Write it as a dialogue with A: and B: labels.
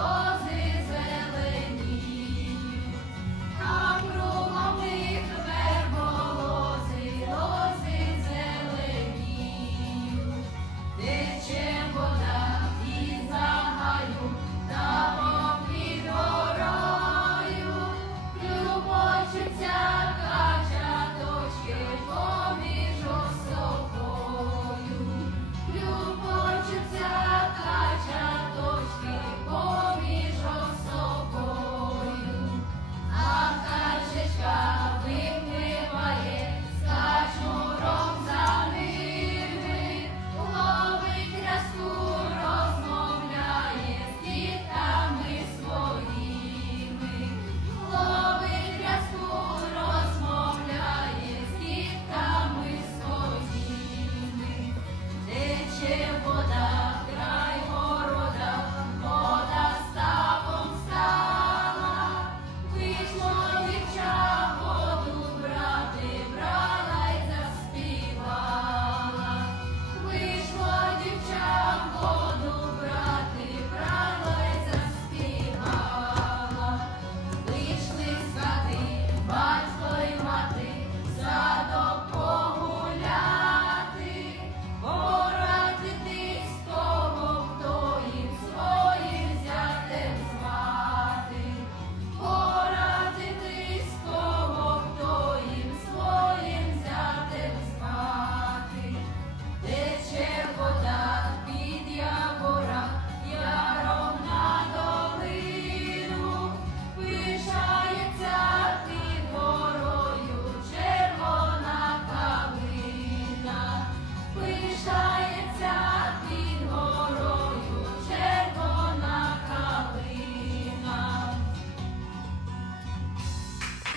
A: 아.